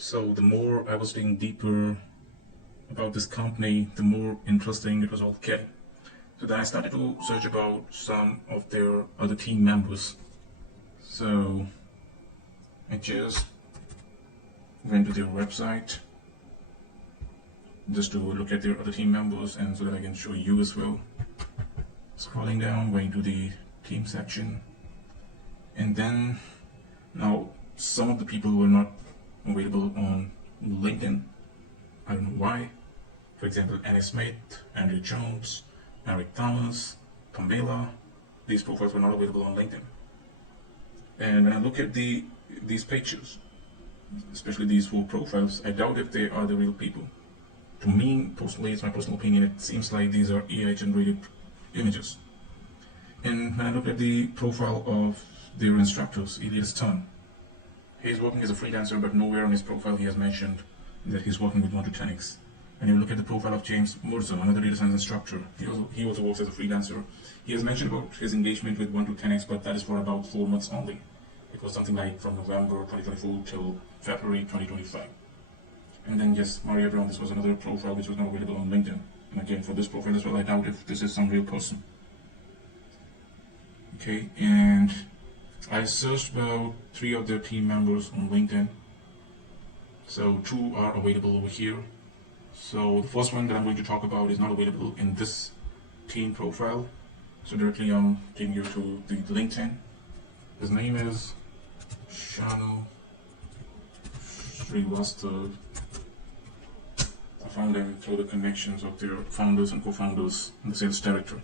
So the more I was digging deeper about this company, the more interesting it was all getting. So then I started to search about some of their other team members. So I just went to their website just to look at their other team members, and so that I can show you as well. Scrolling down, going to the team section, and then now some of the people were not available on LinkedIn. I don't know why. For example, Annie Smith, Andrew Jones, Eric Thomas, Pamela. These profiles were not available on LinkedIn. And when I look at these pictures, especially these 4 profiles, I doubt if they are the real people. To me, personally, it's my personal opinion, it seems like these are AI generated images. And when I look at the profile of their instructors, Elias Tan, he's working as a freelancer, but nowhere on his profile he has mentioned that he's working with 1to10x. And you look at the profile of James Mirza, another data science instructor, he also works as a freelancer. He has mentioned about his engagement with 1to10x, but that is for about 4 months only. It was something like from November 2024 till February 2025. And then yes, Maria Brown, this was another profile which was not available on LinkedIn. And again, for this profile as well, I doubt if this is some real person. Okay, and I searched about 3 of their team members on LinkedIn. So 2 are available over here. So the first one that I'm going to talk about is not available in this team profile. So directly I'm taking you to the LinkedIn. His name is Shanu Srivastav. I found them through the connections of their founders and co-founders and the sales director.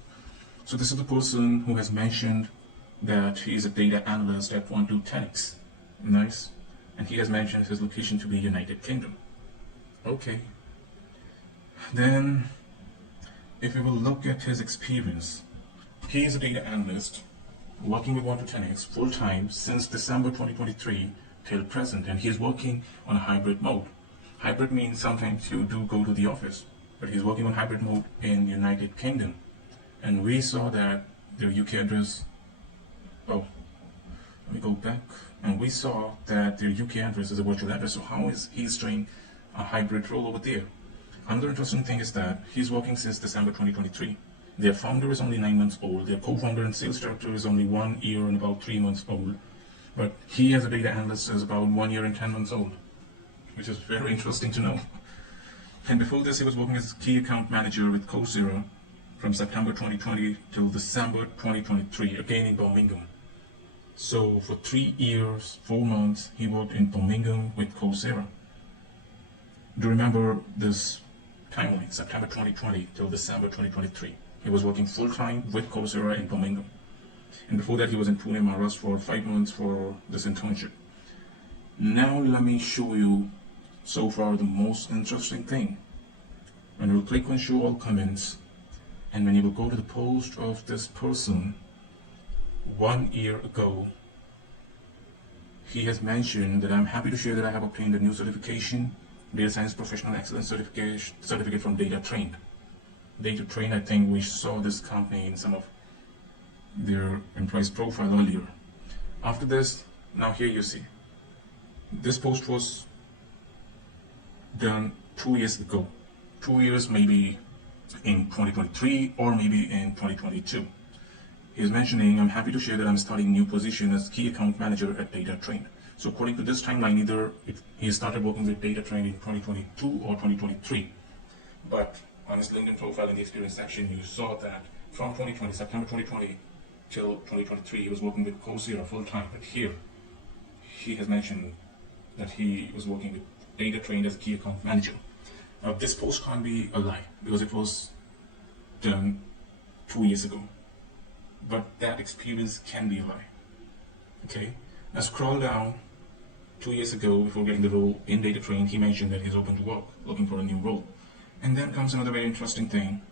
So this is the person who has mentioned that he is a data analyst at 1to10x. Nice. And he has mentioned his location to be United Kingdom. Okay. Then, if we will look at his experience, he is a data analyst working with 1to10x full-time since December 2023 till present, and he is working on a hybrid mode. Hybrid means sometimes you do go to the office, but he's working on hybrid mode in United Kingdom. And we saw that their UK address, let me go back, and we saw that their UK address is a virtual address, so how is he doing a hybrid role over there? Another interesting thing is that he's working since December 2023. Their founder is only 9 months old, their co-founder and sales director is only 1 year and about 3 months old, but he as a data analyst is about 1 year and 10 months old, which is very interesting to know. And before this, he was working as a key account manager with Coursera from September 2020 till December 2023, again in Birmingham. So for 3 years, 4 months, he worked in Birmingham with Coursera. Do you remember this timeline, September 2020 till December 2023? He was working full-time with Coursera in Birmingham. And before that, he was in Pune, Maharashtra for 5 months for this internship. Now let me show you so far the most interesting thing. When you click on show all comments, and when you will go to the post of this person, 1 year ago, he has mentioned that I'm happy to share that I have obtained a new certification, Data Science Professional Excellence certificate from Data Trained. Data Trained, I think we saw this company in some of their employees' profile earlier. After this, now here you see, this post was done 2 years ago. 2 years maybe in 2023 or maybe in 2022. He's mentioning, I'm happy to share that I'm starting a new position as key account manager at Data Trained. So according to this timeline, either he started working with Data Trained in 2022 or 2023. But on his LinkedIn profile in the experience section, you saw that from September 2020 till 2023, he was working with Coursera full-time. But here, he has mentioned that he was working with Data Trained as a key account manager. Now this post can't be a lie because it was done 2 years ago. But that experience can be a lie. Okay, now scroll down. 2 years ago, before getting the role in Data Trained, he mentioned that he's open to work, looking for a new role. And then comes another very interesting thing.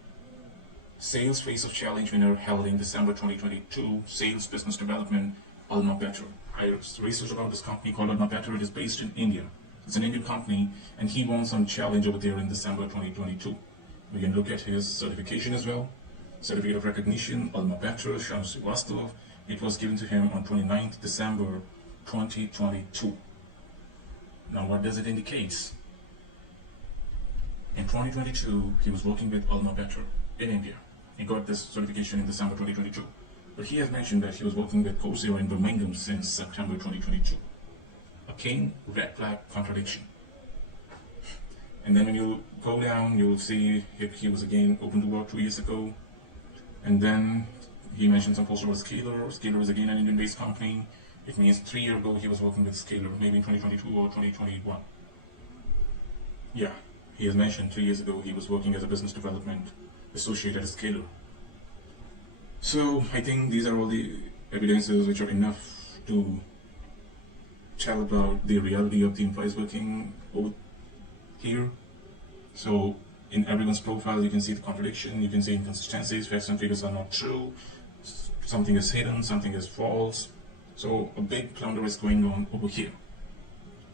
Sales Face of Challenge winner held in December 2022, Sales Business Development, Alma Better. I researched about this company called Alma Better. It is based in India. It's an Indian company, and he won some challenge over there in December 2022. We can look at his certification as well. Certificate of Recognition, Alma Better, Shams Srivastava. It was given to him on 29th December 2022. Now, what does it indicate? In 2022, he was working with Alma Better in India. He got this certification in December 2022. But he has mentioned that he was working with Coursera in Birmingham since September 2022. Again, red flag contradiction. And then when you go down, you'll see he was again open to work 2 years ago. And then he mentioned some post about Scalar. Scalar is again an Indian-based company. It means 3 years ago he was working with Scalar, maybe in 2022 or 2021. Yeah, he has mentioned 3 years ago he was working as a business development associate at Scalar. So I think these are all the evidences which are enough to tell about the reality of the employees working over here. So in everyone's profile you can see the contradiction, you can see inconsistencies, facts and figures are not true, something is hidden, something is false. So a big plunder is going on over here.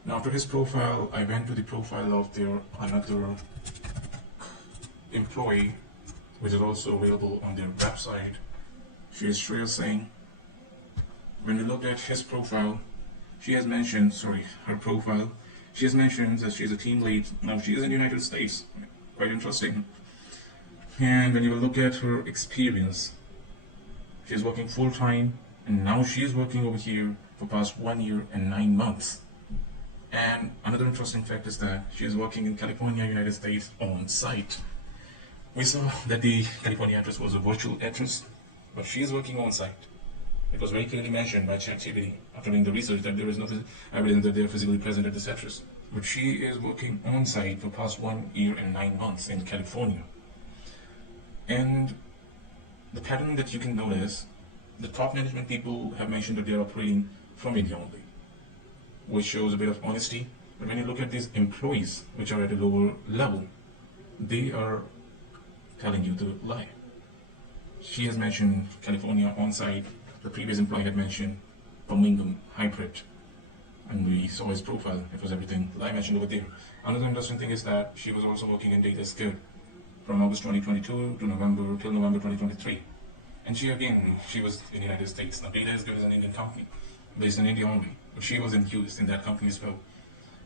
Now after his profile, I went to the profile of their another employee, which is also available on their website. She is Shreya Singh. When we look at his profile, she has mentioned, her profile, she has mentioned that she is a team lead. Now she is in the United States, quite interesting. And when you look at her experience, she is working full-time, and now she is working over here for past 1 year and 9 months. And another interesting fact is that she is working in California, United States on site. We saw that the California address was a virtual address, but she is working on site. It was very clearly mentioned by ChatGPT after doing the research that there is no evidence that they are physically present at this address. But she is working on site for past 1 year and 9 months in California. And the pattern that you can notice, the top management people have mentioned that they are operating from India only, which shows a bit of honesty. But when you look at these employees, which are at a lower level, they are telling you to lie. She has mentioned California on-site. The previous employee had mentioned Birmingham hybrid. And we saw his profile. It was everything I mentioned over there. Another interesting thing is that she was also working in data skill from August 2022 to November 2023. And she was in the United States. Now Data is Good is an Indian company based in India only. But she was in use in that company as well.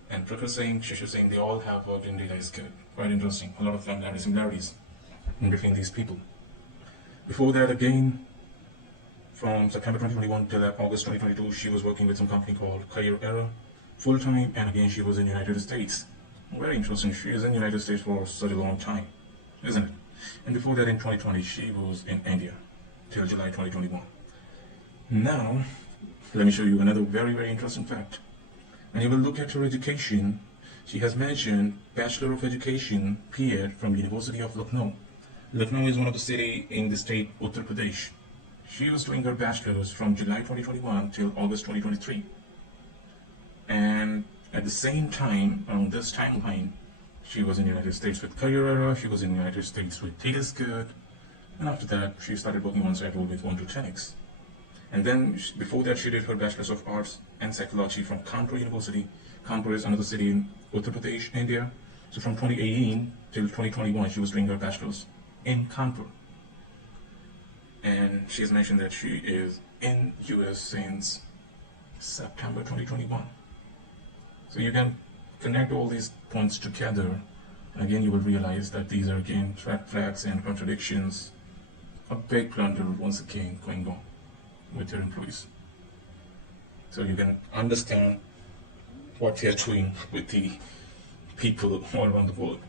And Prakhar Singh, Shishir Singh, they all have worked in Data is Good. Quite interesting. A lot of similarities in between these people. Before that, again, from September 2021 till August 2022, she was working with some company called Career Era, full-time, and again, she was in the United States. Very interesting. She is in the United States for such a long time, isn't it? And before that, in 2020, she was in India till July 2021. Now, let me show you another very, very interesting fact. When you will look at her education, she has mentioned Bachelor of Education, PhD from University of Lucknow. Lucknow is one of the cities in the state Uttar Pradesh. She was doing her bachelor's from July 2021 till August 2023. And at the same time, on this timeline, she was in the United States with Career Era, she was in the United States with Data is Good, and after that, she started working on site with 1to10x. And then, before that, she did her Bachelor's of Arts and Psychology from Kanpur University. Kanpur is another city in Uttar Pradesh, India. So from 2018 till 2021, she was doing her Bachelor's in Kanpur. And she has mentioned that she is in US since September 2021. So you can connect all these points together, and again you will realize that these are again red flags and contradictions. A big blunder once again going on with their employees. So you can understand what they are doing with the people all around the world.